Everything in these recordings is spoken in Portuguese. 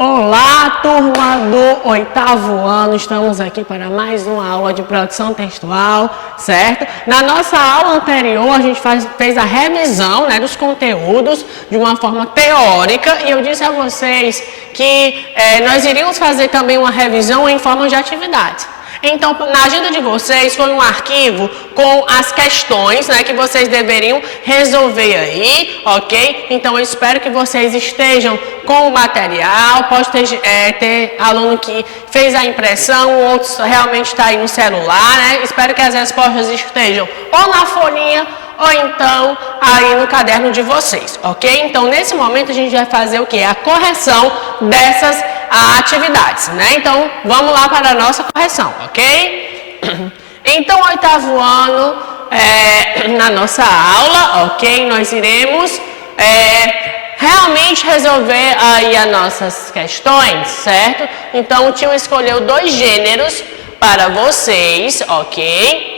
Olá, turma do 8º ano, estamos aqui para mais uma aula de produção textual, certo? Na nossa aula anterior, a gente fez a revisão, dos conteúdos de uma forma teórica e eu disse a vocês que nós iríamos fazer também uma revisão em forma de atividades. Então, na agenda de vocês foi um arquivo com as questões, que vocês deveriam resolver aí, ok? Então, eu espero que vocês estejam com o material. Pode ter aluno que fez a impressão, outros realmente está aí no celular, Espero que as respostas estejam ou na folhinha ou então aí no caderno de vocês, ok? Então, nesse momento, a gente vai fazer o quê? A correção dessas atividades, Então, vamos lá para a nossa correção, ok? Então, 8º ano, na nossa aula, ok? Nós iremos realmente resolver aí as nossas questões, certo? Então, o tio escolheu 2 gêneros para vocês, ok?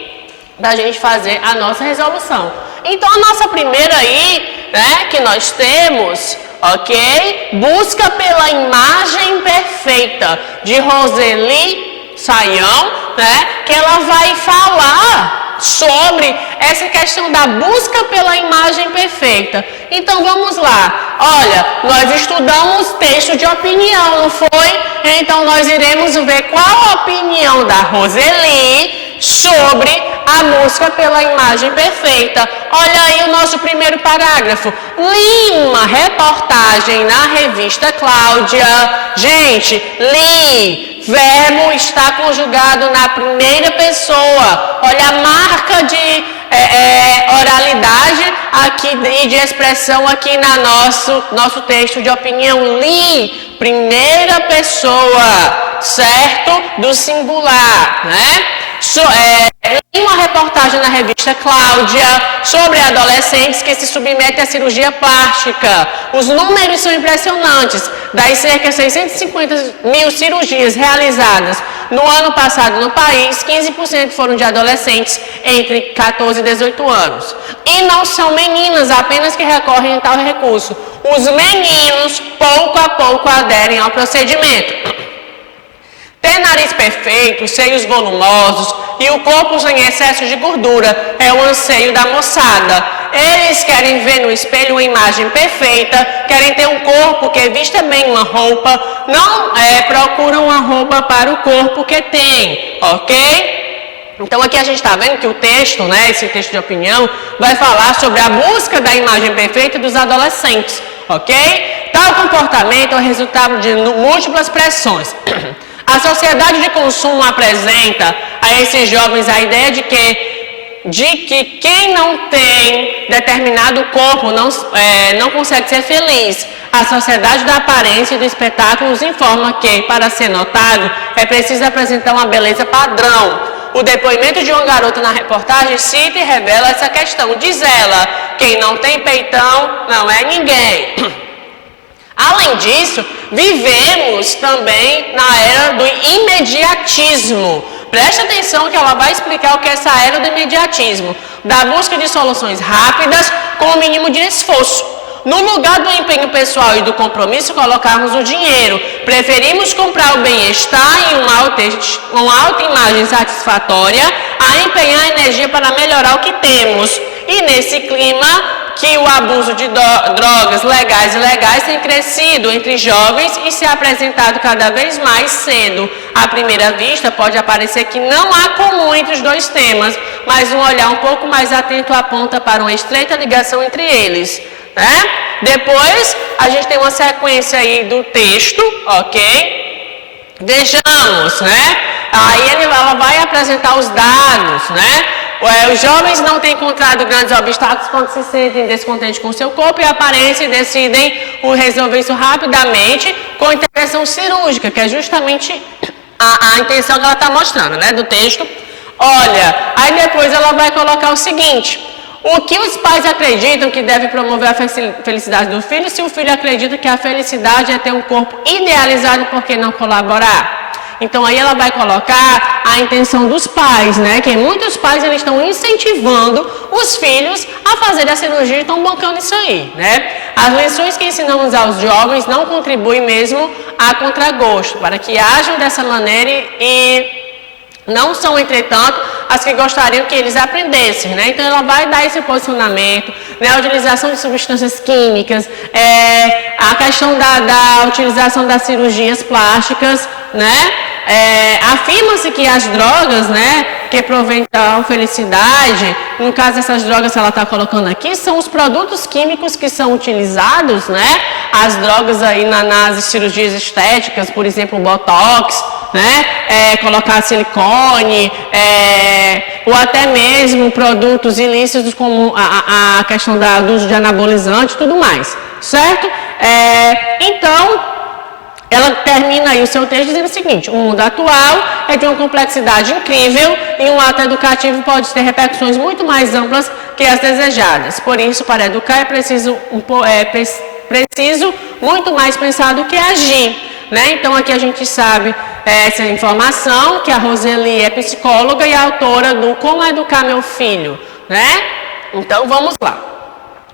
Da gente fazer a nossa resolução. Então, a nossa primeira aí, que nós temos, ok? Busca pela imagem perfeita, de Roseli Saião, que ela vai falar sobre essa questão da busca pela imagem perfeita. Então, vamos lá. Olha, nós estudamos texto de opinião, não foi? Então, nós iremos ver qual a opinião da Roseli sobre a busca pela imagem perfeita. Olha aí o nosso primeiro parágrafo. Li uma reportagem na revista Cláudia. Gente, li. Verbo está conjugado na primeira pessoa. Olha a marca de oralidade aqui e de expressão aqui na nosso texto de opinião. Li, primeira pessoa, certo? Do singular, Li uma reportagem na revista Cláudia sobre adolescentes que se submetem à cirurgia plástica. Os números são impressionantes. Das cerca de 650 mil cirurgias realizadas no ano passado no país, 15% foram de adolescentes entre 14 e 18 anos. E não são meninas apenas que recorrem a tal recurso. Os meninos, pouco a pouco, aderem ao procedimento. Ter nariz perfeito, seios volumosos e o corpo sem excesso de gordura é o anseio da moçada. Eles querem ver no espelho uma imagem perfeita, querem ter um corpo que vista bem uma roupa, não procuram uma roupa para o corpo que tem, ok? Então aqui a gente está vendo que o texto, esse texto de opinião, vai falar sobre a busca da imagem perfeita dos adolescentes, ok? Tal comportamento é o resultado de múltiplas pressões. A sociedade de consumo apresenta a esses jovens a ideia de que quem não tem determinado corpo não consegue ser feliz. A sociedade da aparência e do espetáculo nos informa que, para ser notado, é preciso apresentar uma beleza padrão. O depoimento de uma garota na reportagem cita e revela essa questão. Diz ela, quem não tem peitão não é ninguém. Além disso, vivemos também na era do imediatismo. Preste atenção que ela vai explicar o que é essa era do imediatismo. Da busca de soluções rápidas com o mínimo de esforço. No lugar do empenho pessoal e do compromisso, colocarmos o dinheiro. Preferimos comprar o bem-estar em uma autoimagem satisfatória a empenhar energia para melhorar o que temos. E nesse clima que o abuso de drogas legais e ilegais tem crescido entre jovens e se apresentado cada vez mais cedo. À primeira vista, pode parecer que não há comum entre os dois temas, mas um olhar um pouco mais atento aponta para uma estreita ligação entre eles. Depois, a gente tem uma sequência aí do texto, ok? Vejamos, Aí ela vai apresentar os dados, Os jovens não têm encontrado grandes obstáculos quando se sentem descontentes com seu corpo e aparência e decidem resolver isso rapidamente com intervenção cirúrgica, que é justamente a intenção que ela está mostrando, do texto. Olha, aí depois ela vai colocar o seguinte: o que os pais acreditam que deve promover a felicidade do filho, se o filho acredita que a felicidade é ter um corpo idealizado, por que não colaborar? Então aí ela vai colocar a intenção dos pais, né? Que muitos pais eles estão incentivando os filhos a fazer a cirurgia e estão bancando isso aí, né? As lições que ensinamos aos jovens não contribuem mesmo a contragosto, para que ajam dessa maneira e não são, entretanto, as que gostariam que eles aprendessem, né? Então, ela vai dar esse posicionamento, né? A utilização de substâncias químicas, a questão da utilização das cirurgias plásticas, né? Afirma-se que as drogas, né, que provém da felicidade, no caso dessas drogas que ela está colocando aqui, são os produtos químicos que são utilizados, né? As drogas aí nas cirurgias estéticas, por exemplo, o Botox, né? Colocar silicone, ou até mesmo produtos ilícitos como a questão do uso de anabolizante e tudo mais, certo? Então, ela termina aí o seu texto dizendo o seguinte: o mundo atual é de uma complexidade incrível e um ato educativo pode ter repercussões muito mais amplas que as desejadas. Por isso, para educar é preciso muito mais pensar do que agir, né? Então, aqui a gente sabe essa informação, que a Roseli é psicóloga e autora do Como Educar Meu Filho, né? Então, vamos lá.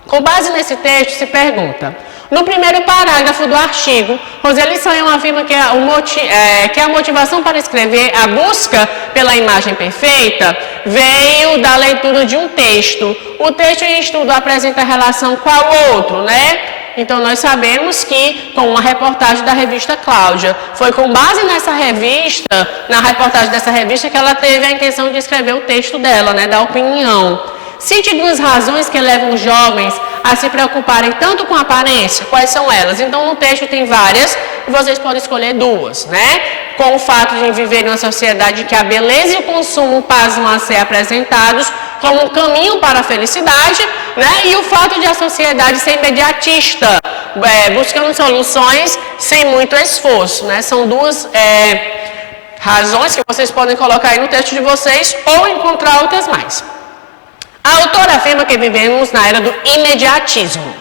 Com base nesse texto, se pergunta: no primeiro parágrafo do artigo, Roseli Sayão afirma que a motivação para escrever a busca pela imagem perfeita veio da leitura de um texto. O texto em estudo apresenta relação com o outro, né? Então, nós sabemos que, com uma reportagem da revista Cláudia, foi com base nessa revista, na reportagem dessa revista, que ela teve a intenção de escrever o texto dela, né, da opinião. Cite duas razões que levam os jovens a se preocuparem tanto com a aparência. Quais são elas? Então, no texto tem várias e vocês podem escolher duas, né? Com o fato de viver em uma sociedade que a beleza e o consumo passam a ser apresentados como um caminho para a felicidade, né? E o fato de a sociedade ser imediatista, buscando soluções sem muito esforço, né? São duas razões que vocês podem colocar aí no texto de vocês ou encontrar outras mais. A autora afirma que vivemos na era do imediatismo.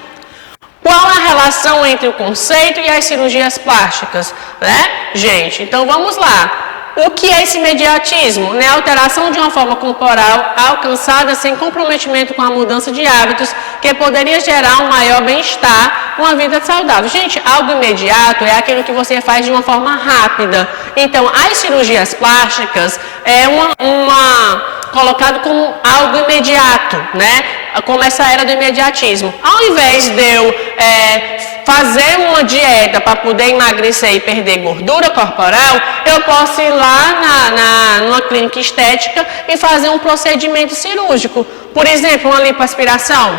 Qual a relação entre o conceito e as cirurgias plásticas, né, gente? Então, vamos lá. O que é esse imediatismo? Né? A alteração de uma forma corporal alcançada sem comprometimento com a mudança de hábitos que poderia gerar um maior bem-estar, uma vida saudável. Gente, algo imediato é aquilo que você faz de uma forma rápida. Então, as cirurgias plásticas é colocado como algo imediato, né? Como essa era do imediatismo. Ao invés de eu fazer uma dieta para poder emagrecer e perder gordura corporal, eu posso ir lá numa clínica estética e fazer um procedimento cirúrgico. Por exemplo, uma lipoaspiração.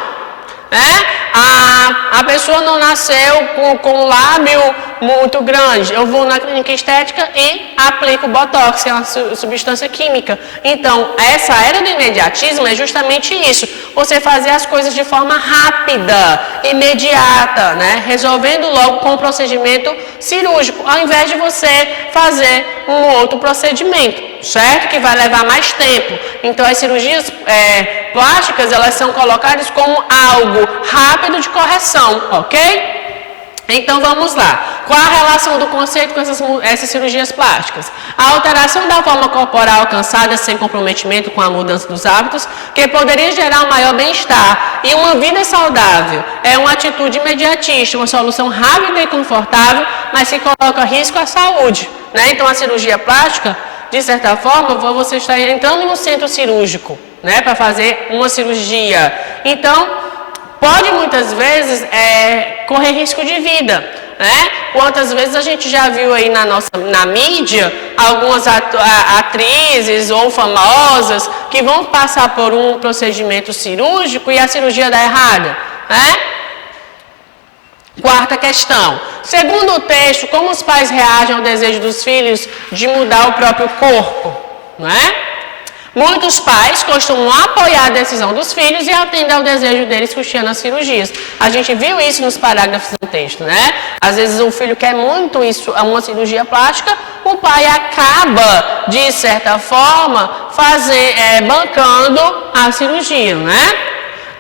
A pessoa não nasceu com um lábio muito grande. Eu vou na clínica estética e aplico Botox, que é uma substância química. Então, essa era do imediatismo é justamente isso. Você fazer as coisas de forma rápida, imediata, né? Resolvendo logo com um procedimento cirúrgico, ao invés de você fazer um outro procedimento, certo? Que vai levar mais tempo. Então, as cirurgias plásticas, elas são colocadas como algo rápido de correção, ok? Então, vamos lá. Qual a relação do conceito com essas cirurgias plásticas? A alteração da forma corporal alcançada sem comprometimento com a mudança dos hábitos, que poderia gerar um maior bem-estar e uma vida saudável. É uma atitude imediatista, uma solução rápida e confortável, mas que coloca risco à saúde, né? Então, a cirurgia plástica, de certa forma, você está entrando no centro cirúrgico, né, para fazer uma cirurgia. Então, pode muitas vezes correr risco de vida, né? Quantas vezes a gente já viu aí na mídia algumas atrizes ou famosas que vão passar por um procedimento cirúrgico e a cirurgia dá errada, né? Quarta questão. Segundo o texto, como os pais reagem ao desejo dos filhos de mudar o próprio corpo, né? Muitos pais costumam apoiar a decisão dos filhos e atendem ao desejo deles custeando as cirurgias. A gente viu isso nos parágrafos do texto, né? Às vezes o filho quer muito isso, uma cirurgia plástica, o pai acaba, de certa forma, bancando a cirurgia, né?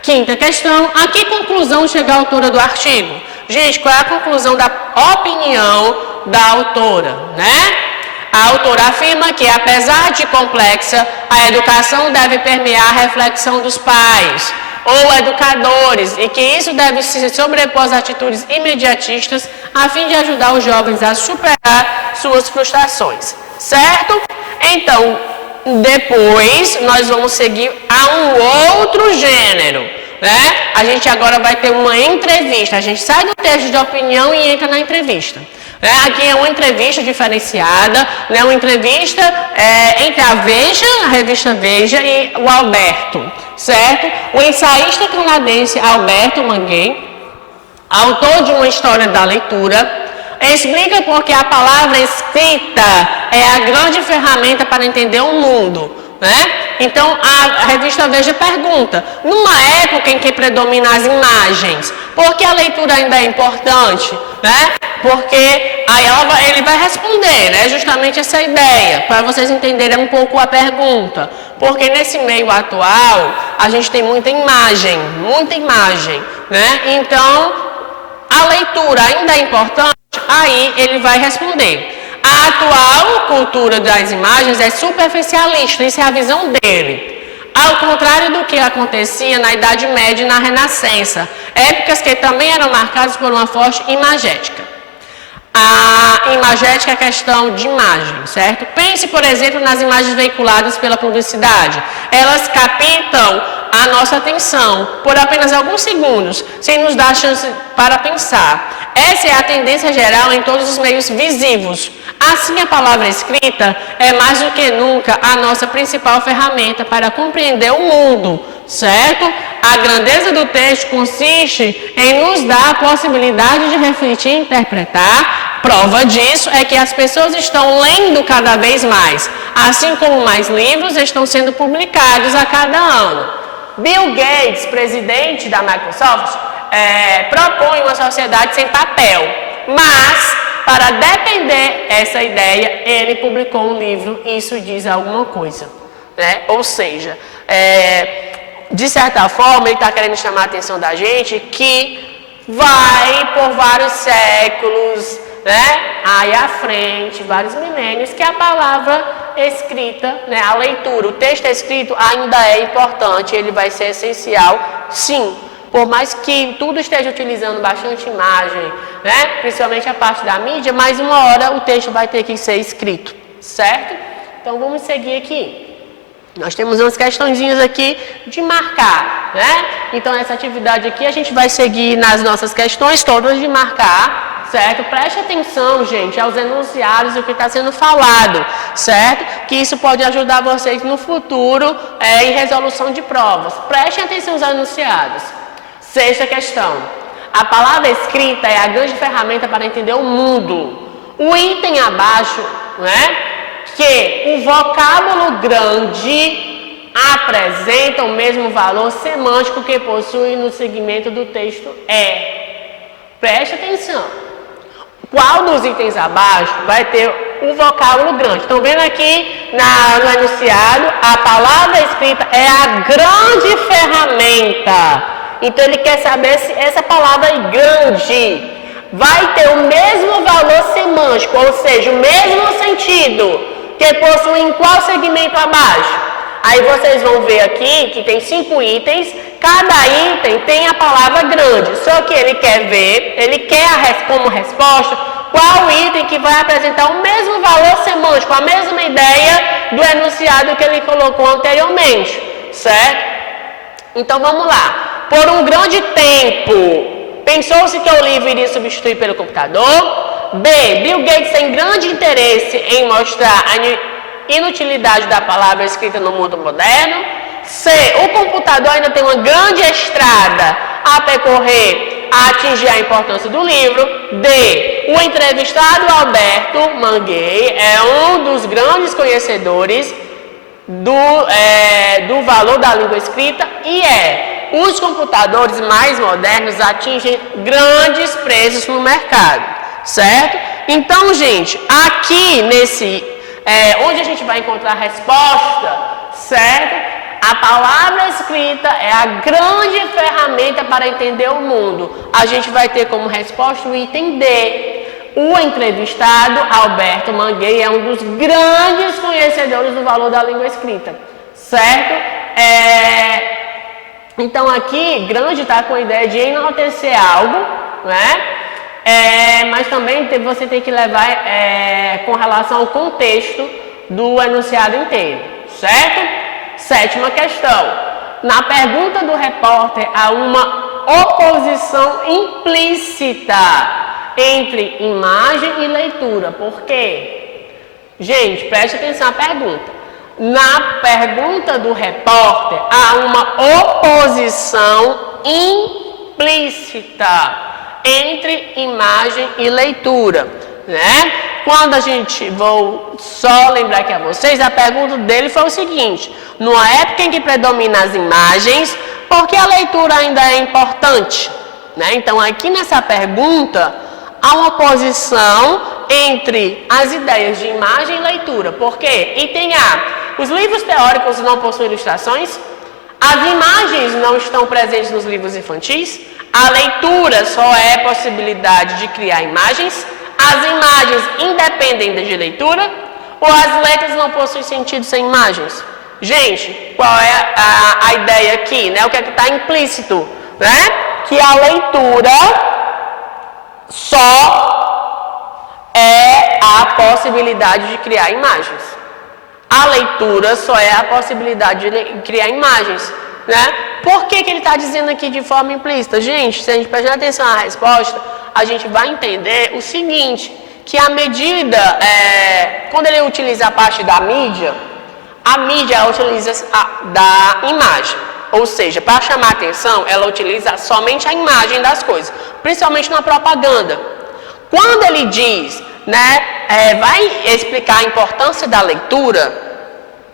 Quinta questão, a que conclusão chega a autora do artigo? Gente, qual é a conclusão da opinião da autora, né? A autora afirma que, apesar de complexa, a educação deve permear a reflexão dos pais ou educadores e que isso deve se sobrepor às atitudes imediatistas a fim de ajudar os jovens a superar suas frustrações, certo? Então, depois nós vamos seguir a um outro gênero, né? A gente agora vai ter uma entrevista, a gente sai do texto de opinião e entra na entrevista. Aqui é uma entrevista diferenciada, né? Uma entrevista entre a Veja, a revista Veja e o Alberto, certo? O ensaísta canadense Alberto Manguei, autor de Uma História da Leitura, explica porque a palavra escrita é a grande ferramenta para entender o mundo, né? Então, a revista Veja pergunta, numa época em que predominam as imagens, por que a leitura ainda é importante? Né? Porque aí ele vai responder, né? Justamente essa ideia, para vocês entenderem um pouco a pergunta. Porque nesse meio atual, a gente tem muita imagem, né? Então, a leitura ainda é importante? Aí ele vai responder. A atual cultura das imagens é superficialista, isso é a visão dele. Ao contrário do que acontecia na Idade Média e na Renascença, épocas que também eram marcadas por uma forte imagética. A imagética é questão de imagem, certo? Pense, por exemplo, nas imagens veiculadas pela publicidade. Elas captam a nossa atenção por apenas alguns segundos, sem nos dar chance para pensar. Essa é a tendência geral em todos os meios visivos. Assim, a palavra escrita é mais do que nunca a nossa principal ferramenta para compreender o mundo, certo? A grandeza do texto consiste em nos dar a possibilidade de refletir e interpretar. Prova disso é que as pessoas estão lendo cada vez mais, assim como mais livros estão sendo publicados a cada ano. Bill Gates, presidente da Microsoft, propõe uma sociedade sem papel, mas para defender essa ideia, ele publicou um livro e isso diz alguma coisa, né? Ou seja, de certa forma, ele está querendo chamar a atenção da gente que vai por vários séculos, né? Aí à frente, vários milênios, que a palavra escrita, né? A leitura, o texto escrito ainda é importante, ele vai ser essencial, sim. Por mais que tudo esteja utilizando bastante imagem, né? Principalmente a parte da mídia, mas uma hora o texto vai ter que ser escrito, certo? Então vamos seguir aqui. Nós temos umas questõezinhas aqui de marcar, né? Então essa atividade aqui a gente vai seguir nas nossas questões todas de marcar, certo? Preste atenção, gente, aos enunciados e o que está sendo falado, certo? Que isso pode ajudar vocês no futuro em resolução de provas. Prestem atenção aos enunciados. Sexta questão. A palavra escrita é a grande ferramenta para entender o mundo. O item abaixo, né? Que o vocábulo grande apresenta o mesmo valor semântico que possui no segmento do texto Preste atenção. Qual dos itens abaixo vai ter o vocábulo grande? Estão vendo aqui no enunciado? A palavra escrita é a grande ferramenta. Então, ele quer saber se essa palavra grande vai ter o mesmo valor semântico, ou seja, o mesmo sentido que possui em qual segmento abaixo. Aí vocês vão ver aqui que tem 5 itens, cada item tem a palavra grande, só que ele quer ver, ele quer como resposta qual item que vai apresentar o mesmo valor semântico, a mesma ideia do enunciado que ele colocou anteriormente, certo? Então vamos lá. Por um grande tempo, pensou-se que o livro iria substituir pelo computador. B. Bill Gates tem grande interesse em mostrar a inutilidade da palavra escrita no mundo moderno. C. O computador ainda tem uma grande estrada a percorrer a atingir a importância do livro. D. O entrevistado Alberto Manguei é um dos grandes conhecedores do valor da língua escrita e os computadores mais modernos atingem grandes preços no mercado, certo? Então, gente, aqui onde a gente vai encontrar a resposta, certo? A palavra escrita é a grande ferramenta para entender o mundo. A gente vai ter como resposta o item D. o entrevistado, Alberto Manguei, é um dos grandes conhecedores do valor da língua escrita, certo? Então aqui, grande está com a ideia de enaltecer algo, né? Mas também você tem que levar com relação ao contexto do enunciado inteiro, certo? Sétima questão. Na pergunta do repórter, há uma oposição implícita entre imagem e leitura. Por quê? Gente, preste atenção à pergunta. Na pergunta do repórter, há uma oposição implícita entre imagem e leitura, né? Quando a gente, vou só lembrar aqui a vocês, a pergunta dele foi o seguinte: numa época em que predominam as imagens, por que a leitura ainda é importante? Né? Então, aqui nessa pergunta, há uma oposição entre as ideias de imagem e leitura. Por quê? Item A. Os livros teóricos não possuem ilustrações, as imagens não estão presentes nos livros infantis, a leitura só é possibilidade de criar imagens, as imagens independem de leitura, ou as letras não possuem sentido sem imagens? Gente, qual é a ideia aqui, né? O que é que está implícito, né? Que a leitura só é a possibilidade de criar imagens. A leitura só é a possibilidade de criar imagens, né? Por que ele está dizendo aqui de forma implícita? Gente, se a gente prestar atenção na resposta, a gente vai entender o seguinte, que a medida, quando ele utiliza a parte da mídia, a mídia utiliza da imagem. Ou seja, para chamar atenção, ela utiliza somente a imagem das coisas, principalmente na propaganda. Quando ele diz, né, vai explicar a importância da leitura,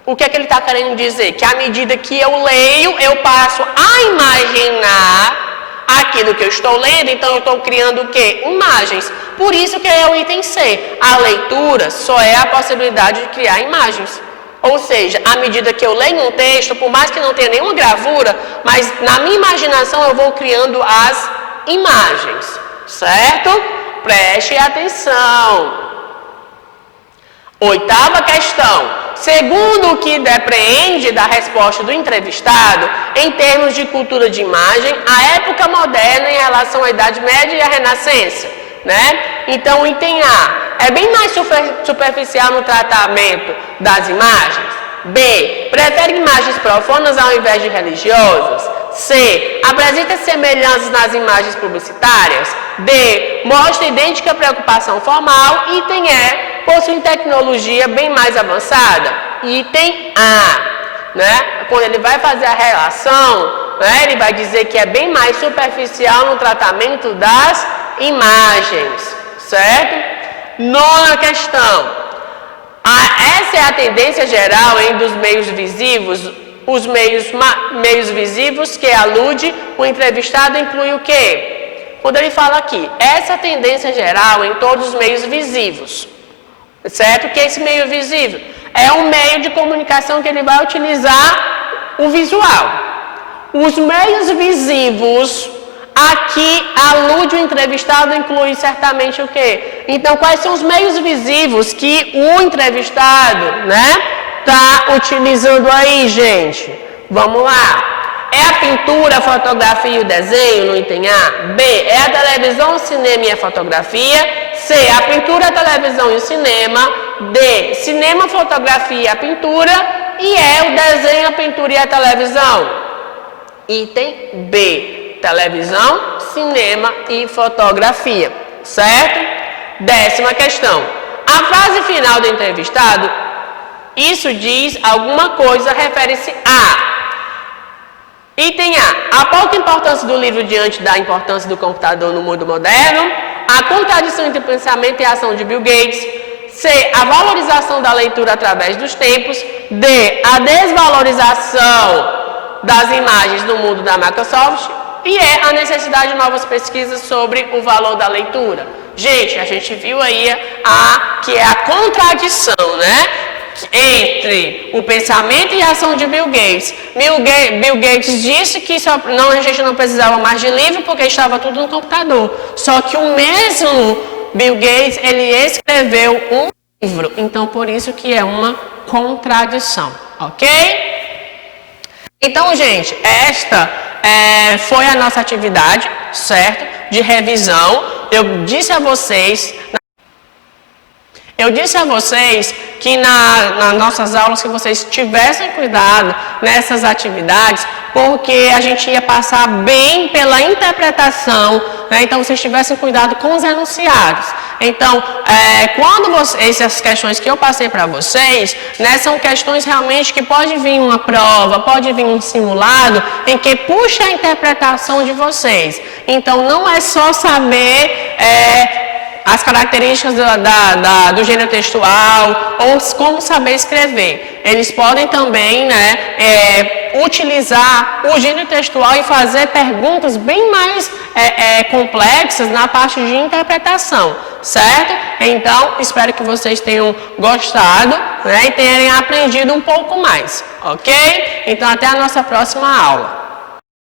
o que é que ele está querendo dizer? Que à medida que eu leio, eu passo a imaginar aquilo que eu estou lendo, então eu estou criando o quê? Imagens. Por isso que é o item C. A leitura só é a possibilidade de criar imagens. Ou seja, à medida que eu leio um texto, por mais que não tenha nenhuma gravura, mas na minha imaginação eu vou criando as imagens, certo? Preste atenção. Oitava questão. Segundo o que depreende da resposta do entrevistado, em termos de cultura de imagem, a época moderna em relação à Idade Média e à Renascença, né? Então, o item A é bem mais superficial no tratamento das imagens. B, prefere imagens profanas ao invés de religiosas. C, apresenta semelhanças nas imagens publicitárias. D, mostra idêntica preocupação formal. Item E, possui tecnologia bem mais avançada. Item A, né? Quando ele vai fazer a relação, né, ele vai dizer que é bem mais superficial no tratamento das imagens, certo? Nona questão. Essa é a tendência geral dos meios visivos. Os meios visivos que alude o entrevistado inclui o quê? Quando ele fala aqui, essa tendência geral em todos os meios visivos, certo? Que é esse meio visível? É um meio de comunicação que ele vai utilizar o visual. Os meios visivos, aqui alude o entrevistado, inclui certamente o quê? Então, quais são os meios visivos que o entrevistado, né, está utilizando aí, gente? Vamos lá. É a pintura, a fotografia e o desenho no item A? B, é a televisão, o cinema e a fotografia? C, a pintura, a televisão e o cinema? D, cinema, fotografia e a pintura? E é o desenho, a pintura e a televisão? Item B, televisão, cinema e fotografia, certo? Décima questão. A frase final do entrevistado, isso diz alguma coisa, refere-se a... Item A, a pouca importância do livro diante da importância do computador no mundo moderno. A contradição entre pensamento e ação de Bill Gates. C, a valorização da leitura através dos tempos. D, a desvalorização das imagens no mundo da Microsoft. E é a necessidade de novas pesquisas sobre o valor da leitura. Gente, a gente viu aí que é a contradição, né? Entre o pensamento e a ação de Bill Gates. Bill Gates disse que a gente não precisava mais de livro porque estava tudo no computador. Só que o mesmo Bill Gates, ele escreveu um livro, então por isso que é uma contradição, ok? Então, gente, esta foi a nossa atividade, certo? De revisão. Eu disse a vocês que nas nossas aulas que vocês tivessem cuidado nessas atividades, porque a gente ia passar bem pela interpretação, né? Então vocês tivessem cuidado com os enunciados. Então, quando essas questões que eu passei para vocês, né, são questões realmente que pode vir uma prova, pode vir um simulado, em que puxa a interpretação de vocês. Então, não é só saber as características do gênero textual ou como saber escrever. Eles podem também, né, utilizar o gênero textual e fazer perguntas bem mais complexas na parte de interpretação, certo? Então, espero que vocês tenham gostado, né, e tenham aprendido um pouco mais, ok? Então, até a nossa próxima aula.